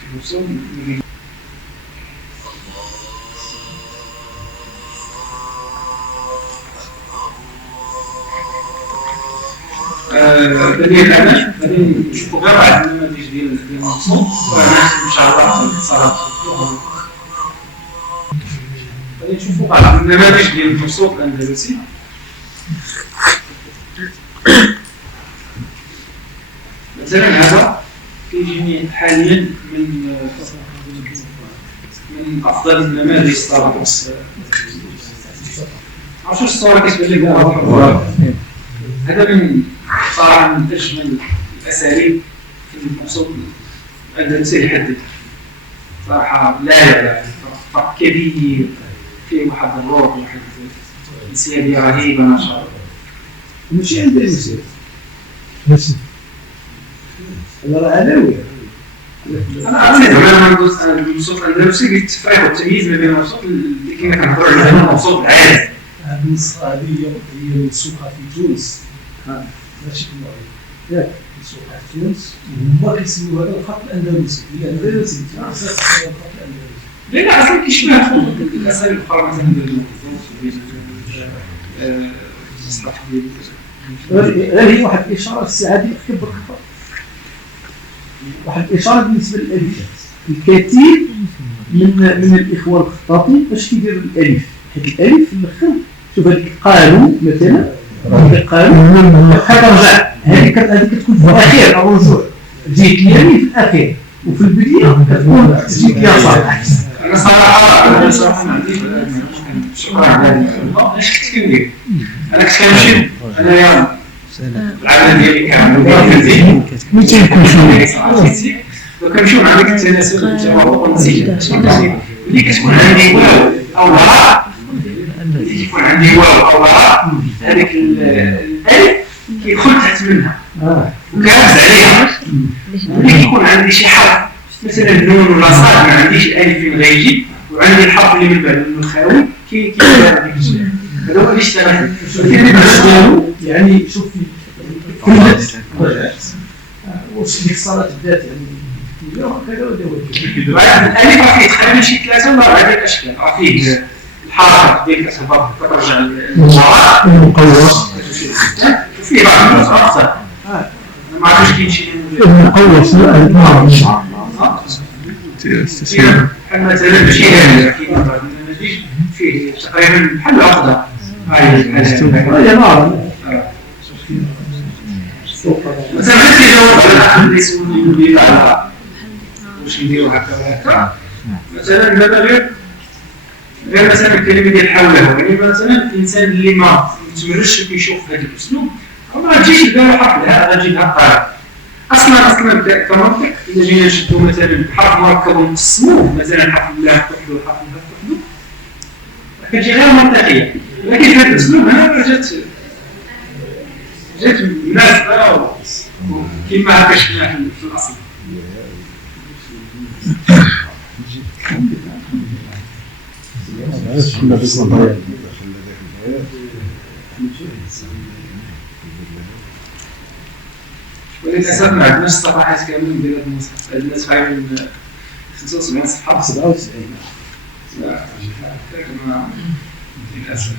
في الوصول. بدي الآن نشوفوا غير بعض النماذج ديال الوصول ونحن إن شاء الله الاتصالات. غادي نشوفوا بعض النماذج ديال الوصول الأندلسي. مثلا هذا كيجيني حاليا من افضل النماذج الصراحه. عرفتوا الصوره كتبان لك هذا من صراحه من اجمل الاساليب في المقصود الاندلسي لحد صراحه لا فرق كبير فيه واحد الروح واحد انسيابيه رهيبه ما شاء الله. ماشي اندلسي بس انا راه علاوي انا عرفت زعما ندوز الصوت الاندلسي قلت التفريق والتمييز ما بين الصوت اللي كنا كنهضروا عليه زعما الصوت العادي. هذه النسخه هذه هي منسوخه في تونس ماشي في المغرب ياك منسوخه في تونس وهما كيسميو هذا الخط الاندلسي هي الاندلسي الخط الاندلسي لان اصلا كيشبه الاساليب الاخرى مثلا ديال الصح غير هي واحد الاشاره السعادي كبر الخط واحد الاشاره بالنسبه للالفات. الكثير من الاخوه الخطاطين باش كيديروا الالف حيت الالف في الاخر شوف هذيك قالوا مثلا قالوا كترجع هذيك كتكون في الاخير او الرجوع تجيك اليمين في الاخير وفي البدايه كتكون تجيك اليسار. انا صراحه ما عنديش شكرا على هذا اش كنت كندير. انا كنت كنمشي انايا العمل ديالي كان ملي تيكون شي وكنمشيو مع ديك التناسب والتوافق والنسيج. ملي كتكون عندي واو او راء ملي كيكون عندي واو او راء هذيك الالف كيدخل تحت منها وكنركز عليها. ملي كيكون عندي شي حرف مثلا النون ولا صاد ما عنديش الالف فين غيجي وعندي الحرف اللي من بعد الخاوي كيدير هذيك الشيء. هذا هو اللي اشتغل يعني شوف واش ديك الصلاه بدات يعني هكذا ولا الالف راه فيه تقريبا شي 3 ولا 4 ديال الاشكال. راه فيه الحركه ديال كتهبط كترجع للوراء المقوس وفيه بعض الناس اكثر ما عرفتش كاين شي المقوس بحال مثلا ماشي هذا كاين بعض النماذج فيه تقريبا بحال العقده هي نار مثلا كيجاوب على الاخ اللي سولني على واش نديرو هكا ولا هكا. مثلا دابا غير مثلا الكلمه ديال حوله يعني مثلا الانسان اللي ما متمرسش كيشوف هذا الاسلوب ما غاتجيش لبالو حرف الهاء غتجي لها الطريق. اصلا كمنطق الا جينا نشدو مثلا حرف مركب ونقسموه مثلا حرف الله وحده وحرف الله وحده كتجي غير منطقيه. لكن في هذا الاسلوب هنا جات مناسبه كيما هكا شفناها في الاصل. وللاسف ما عندناش صفحات كاملين ديال هذا المصحف. عندنا تقريبا 75 صفحه 97 للاسف.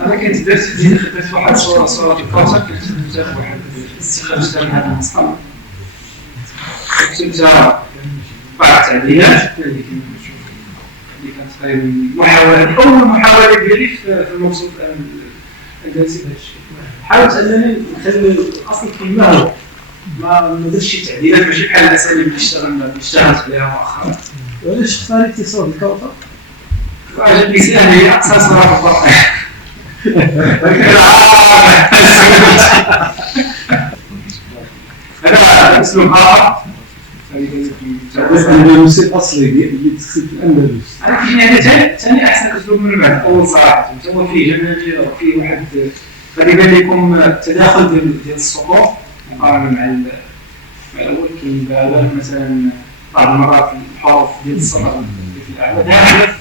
انا كنت درت ديال خدمت واحد صوره الكوثر كنت درت واحد الاستخراج ديال هذا المصحف كتبتها بعض التعديلات اللي كانت تقريبا محاوله اول محاوله ديالي في الموصوف الاندلسي بهذا الشكل. حاولت انني نخلي الاصل كما هو ما درتش شي تعديلات ماشي بحال الاساليب اللي اشتغلت عليها مؤخرا. وعلاش اختاريتي صوت الكوثر؟ عجبني سهل هي اقصى صراحه الفرق. هذا اسلوب اخر الأندلس الأصلي اللي تكتب في الأندلس. أنا كيجيني هذا ثاني أحسن أسلوب من بعد أول صراحة، هو فيه جمالية وفيه واحد غادي يبان لكم تداخل ديال السطور مقارنة مع الأول. كاين مثلا بعض المرات الحروف ديال السطر في الأعلى هذا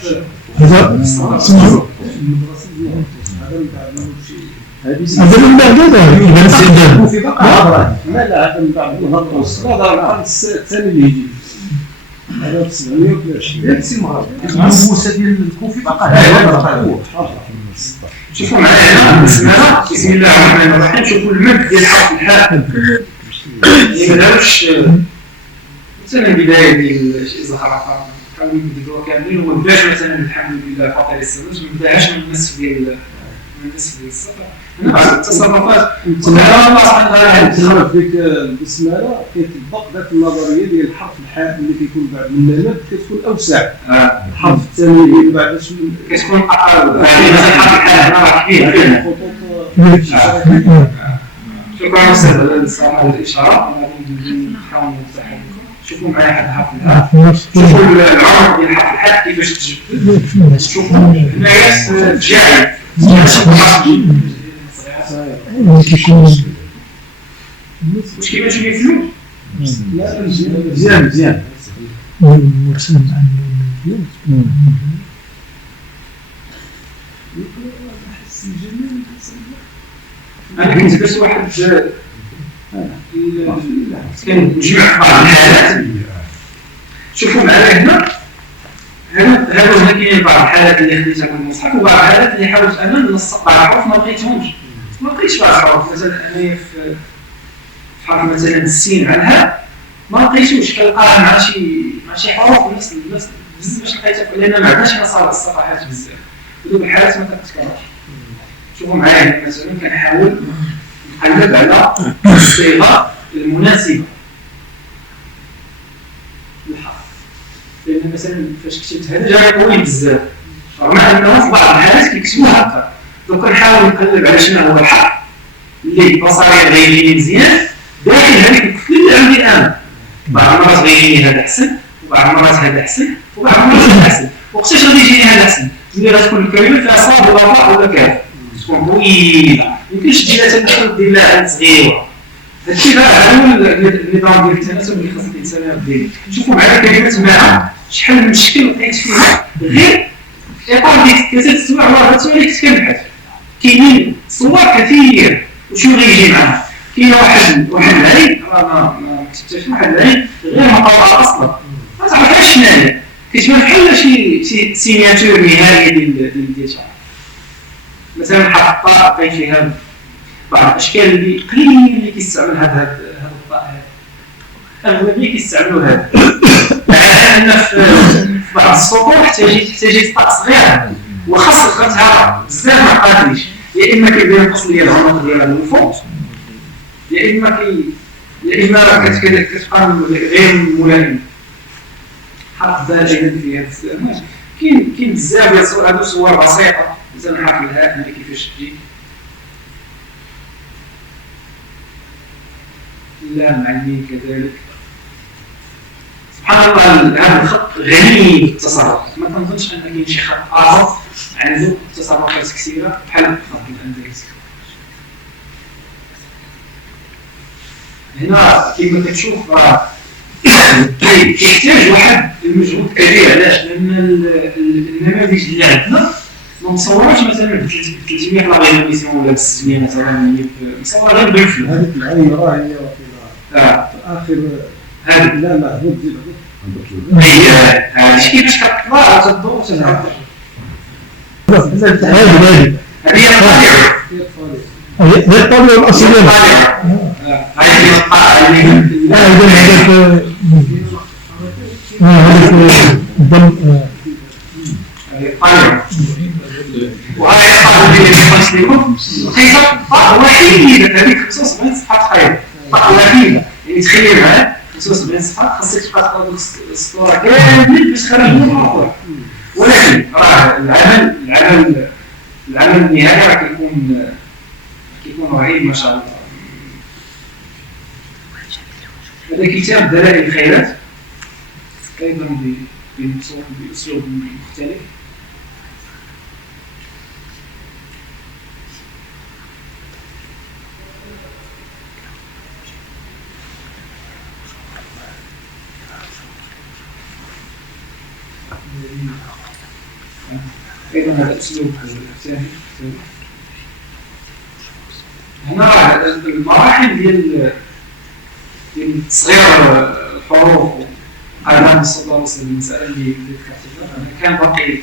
هذا من بعد إذا نستخدم في بقى هضرات لا هذا من بعد الهضرات هذا الخمس الثاني اللي يجي هذا 920 سي مغرب موسى ديال الكوفي بقى شوفوا معايا هنا بسم الله الرحمن الرحيم. شوفوا المد ديال حرف الحاء ما داروش مثلا بدايه ديال شي زهره حاولوا يديروها كاملين وما بداش مثلا الحمد لله فاطر السماوات ما بداهاش من النصف ديال الصفر. هنا التصرفات سبحان الله سبحانه وتعالى تعرف ديك البسمله كيطبق ذاك النظريه ديال الحرف الحاء اللي كيكون بعد من المد كتكون اوسع. الحرف الثاني اللي بعد كتكون اقل يعني مثلا حرف الحاء هنا راه كبير. شكرا استاذ على الاشاره. نحاول نوضح لكم. شوفوا معايا هذا حرف الحاء. شوفوا العمر ديال حرف الحاء كيفاش تجبد. شوفوا هنايا جاعل واش كيفاش يفلو؟ لا مزيان مرسل مع انا كنت درت واحد كنجمع بعض الحالات. شوفوا معايا هنا هذا هنا كاين بعض الحالات اللي خديتها من المصحف وبعض الحالات اللي حاولت انا نلصق بعض الحروف ما لقيتهمش. ما لقيتش بعض الحروف مثلا انايا في حرف مثلا السين مع الهاء ما لقيتوش كنلقاها مع شي حروف نفس بزاف باش لقيتها لان ما عندناش مسار الصفحات بزاف ودوك الحالات ما كتكررش. شوفوا معايا مثلا كنحاول نقلب على الصيغه المناسبه للحرف لان مثلا فاش كتبت هذا جا قوي بزاف رغم انه في بعض الحالات كيكتبوها هكا. دونك كنحاول نقلب على شنو هو الحرف اللي بصريا غيجيني مزيان داخل هذيك الكتله اللي عندي انا. بعض المرات غيجيني هذا احسن وبعض المرات هذا احسن وبعض المرات هذا احسن. وقتاش غادي يجيني هذا احسن؟ ملي غتكون الكلمه فيها صاد ولا طاء ولا كاف تكون طويله يمكنش تجيها تدخل دير لها صغيره. هادشي بقى هو النظام ديال التناسب اللي خاص الانسان يدير. شوفوا معايا كلمه مع شحال من شكل لقيت فيها غير اطار ديك 3 سوايع ولا 4 سوايع اللي كنت كنبحث. كاينين صور كثير وشنو غيجي معاها. كاين واحد العين ما كتبتش واحد العين غير مطوره اصلا ما تعرفهاش شنو هي. كتبان بحال شي سيناتور نهائيه ديال شعر. مثلا حرف الطاء لقيت فيها بعض الاشكال اللي قليل اللي كيستعمل هذا الطاء هذا اغلبيه كيستعملوا هذا مع ان في بعض السطور تحتاج طاء صغيره وخاص لقيتها بزاف ما قادريش يا اما كيدير الفصل ديال العنق ديالها من الفوق يا اما كتبقى غير ملائمه. حرف الدال ايضا في هذا الاستعمال كاين بزاف ديال الصور. هادو صور بسيطه مثلا حرف الهاء اللي كيفاش تجي لا مع الميم كذلك. سبحان الله هذا الخط غني بالتصرف. ما كنظنش ان كاين شي خط اخر عنده تصرفات كثيره بحال الخط الاندلسي. هنا كما كتشوف يحتاج واحد المجهود كبير. علاش؟ لان النماذج اللي عندنا ما مصورش مثلا ب 300 لاغيزميسيون ولا ب 600 مثلا مصور غير بالفلو. هذيك العين راه هي في اخر هذه لا هو تزيد هي هذه كيفاش كتطلع وتدور وتنهضر هذه هي الطبيعة هي الطبيعة الأصلية. هذه الطبيعة اللي هذا الدم الطبيعة وهذه الطبيعة اللي يخص لكم قصة وحيدة هذيك خصوص من صفحة خير وحيدة يعني تخيل معاه خصوص من صفحة خاصك تبقى تقرا الصورة كامل باش تخرج من الأخر. ولكن راه العمل النهائي راه كيكون رهيب ما شاء الله. هذا كتاب دلائل الخيرات أيضا بأسلوب مختلف. أيضا هذا أسلوب ثاني. هنا المراحل ديال تصغير الحروف وقاعدة الصدى المسألة اللي ذكرتها، كان باقي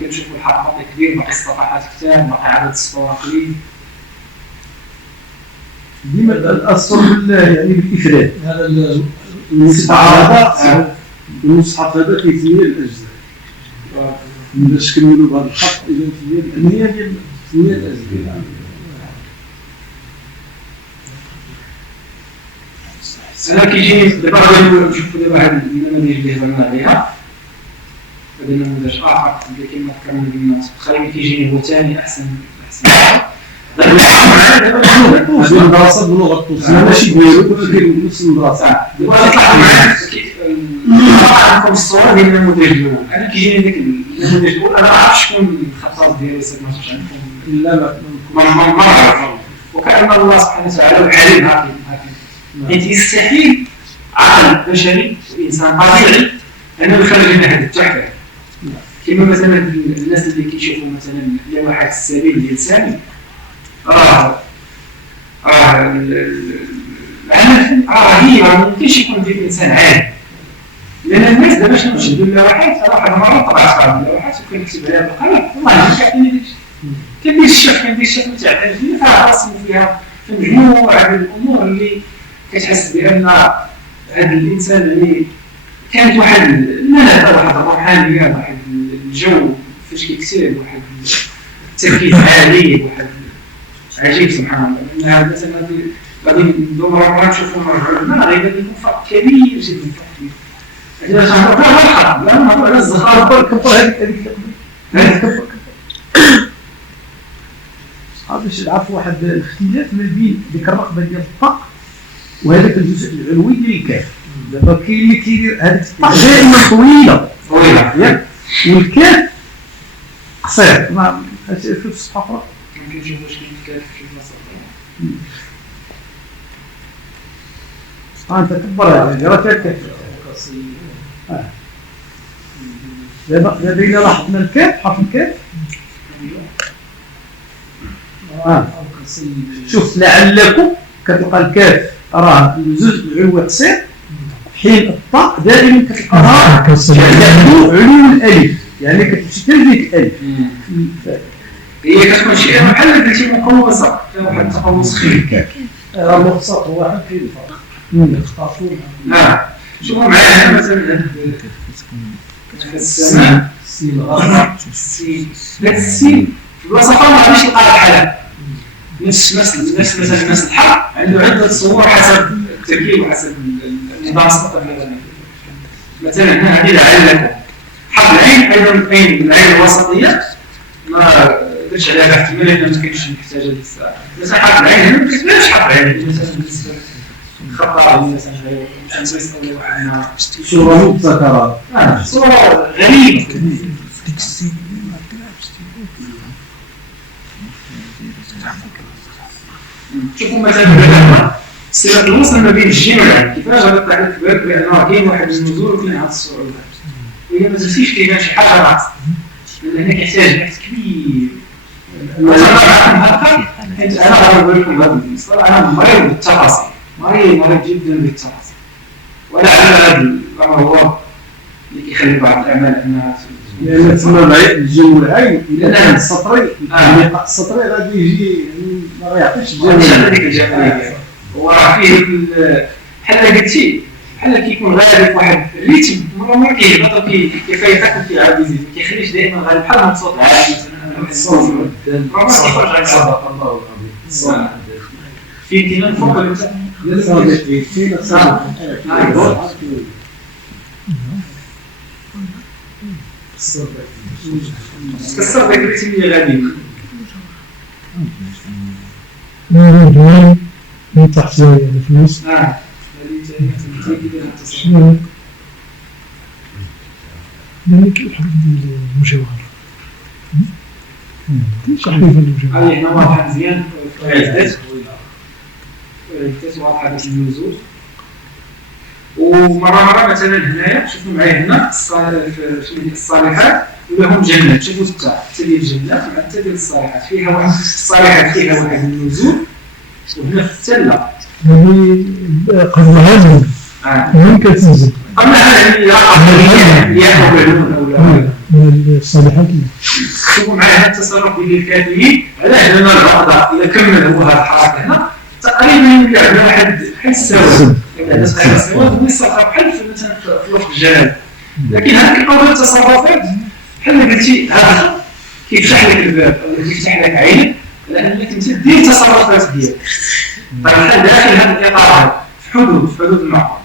كنشوفوا الحق باقي كبير، باقي صفحات كتاب، باقي عدد السطور قليل. ديما الأصل يعني بالإفراد. هذا المصحف هذا كيتسمى الأجزاء. باش كنقولوا بهذا الخط إذا النية ديال الأجزاء. أنا كيجيني دابا غادي نشوفوا دابا هاد النماذج اللي هضرنا عليها، هذا نموذج آخر اللي كما ذكرنا قلنا تخيل كيجيني هو ثاني أحسن. هذه المدرسة بلغة التوصيل ماشي ديالو ولكن نفس المدرسة. دابا غنطلع معكم الصورة ديال النموذج الأول. أنا كيجيني داك النموذج الأول أنا ما عرفتش شكون الخطاط ديالو ما عرفتش عندكم. لا ما نعرف. وكأن الله سبحانه وتعالى العليم هكذا. حيث يستحيل عقل بشري وإنسان طبيعي أنه يخرج من هذا التحفة. كما مثلا الناس اللي كيشوفوا مثلا لوحات السبيل ديال سامي، العمل رهيب، ما يمكنش يكون ديال إنسان عادي. لأن الناس دابا شنو شدوا اللوحات، واحد المرة طبعت بعض اللوحات وكنكتب عليها بالقلم، والله ما كاين داكشي. كندير الشرح متاع فيها رسم فيها في مجموعة من الأمور اللي كتحس بأن هذا الإنسان اللي كانت واحد المنافع، واحد الروحانية، واحد الجو فاش كيكتب، واحد التركيز عالي، واحد عجيب سبحان الله. هذا مثلا غادي ندوروا نشوفوا مرة غيبان لكم فرق كبير جدا. إذا تهضروا على الحرب لا نهضروا على الزخارف كبر هذيك باش نعرفوا واحد الاختلاف ما بين ديك الرقبة ديال الطاق وهذاك الجزء العلوي ديال الكاف. دابا كاين اللي كيدير هذيك الطاق دائما طويلة ياك، والكاف قصير. ما شوف الصفحة أخرى ممكن نشوفوا واش كاين الكاف في بلاصة أخرى. أنت كبر هذه راه فيها الكاف. دابا إلا لاحظنا الكاف، حرف الكاف شوف لعلكم كتلقى الكاف راه الجزء العلوي قصير، حين الطاء دائما كتلقاها كتعلو علو الالف، يعني كتمشي حتى لديك الالف. هي كتكون شي بحال قلتي مقوسه، فيها واحد التقوس خفيف. راه مختصر واحد كاين الفرق. نعم شوفوا معايا هنا مثلا هاد السماء، السين الغامض، السين في بلاصه اخرى ما غاديش تلقاها بحالها. نفس الحرف عنده عدة صور حسب التركيب وحسب النظام السطر. مثلا هنا هذه لعلكم، حرف العين أيضا العين الوسطية ما درتش عليها احتمال لأنها ما كاينش محتاجة للساعة. مثلا حرف العين هنا ما كتبانش حرف العين، مثلا بالنسبة للخطأ مثلا مش غيستوي واحد صورة مبتكرة، صورة غريبة. شوفوا مثلا صلة الوصل ما بين الجيم والعين، كيفاش غادي تعرف بأنه كاين واحد النزول وكاين هاد الصورة. وإلا ما درتيش كيبان شي حاجة ناقصة، لأن هنا كيحتاج بحث كبير. مثلا هكا حيت أنا غادي نقول لكم هذا المصطلح، أنا مريض بالتفاصيل، مريض جدا بالتفاصيل. ولعل هذا الأمر هو اللي كيخلي بعض الأعمال أنها لأن تسمى الجو والعين. إذا كان السطري السطري غادي يجي ما غيعطيش الجمالية. وراه فيه بحال قلتي بحال كيكون غالب واحد الريتم مرة كيهبط كيفيقك وكيعاود يزيد، ما كيخليش دائما غالب بحال هاد الصوت العالي مثلا الصوت راه ما كيخرج غير صدق الله العظيم. في امتنان فوق ولا تحت؟ صديقي فينا صدق. كسر ذاك الريتم اللي غادي من تحت زاوية الفلوس. يعني كيف حدود المجاورة صحيح المجاورة هذه هنا واضحة مزيان في العدات واضحة باش النزول. ومرة مثلا هنايا شوفوا معايا هنا في الصالحات ولهم جنات. شوفوا حتى ديال الجنات مع حتى ديال الصالحات فيها واحد الصالحات فيها واحد النزول، وهنا في التلة يعني قد هذا ممكن تنزل أما هذا من الصالحات. شوفوا معايا هذا التصرف ديال الكاتبين علاه هنا الرغبة إذا كمل هو هذه الحركة هنا تقريبا يمكن عندنا واحد بحال السواد، إذا دازت السواد هو يصرف بحال مثلا في لفظ الجلال. لكن هذيك الأول التصرفات بحال قلتي هذا كيفتح لك الباب ولا كيفتح لك عينك لأنك أنت دير التصرفات ديالك. طيب بحال داخل هذا الإطار في حدود المعقول.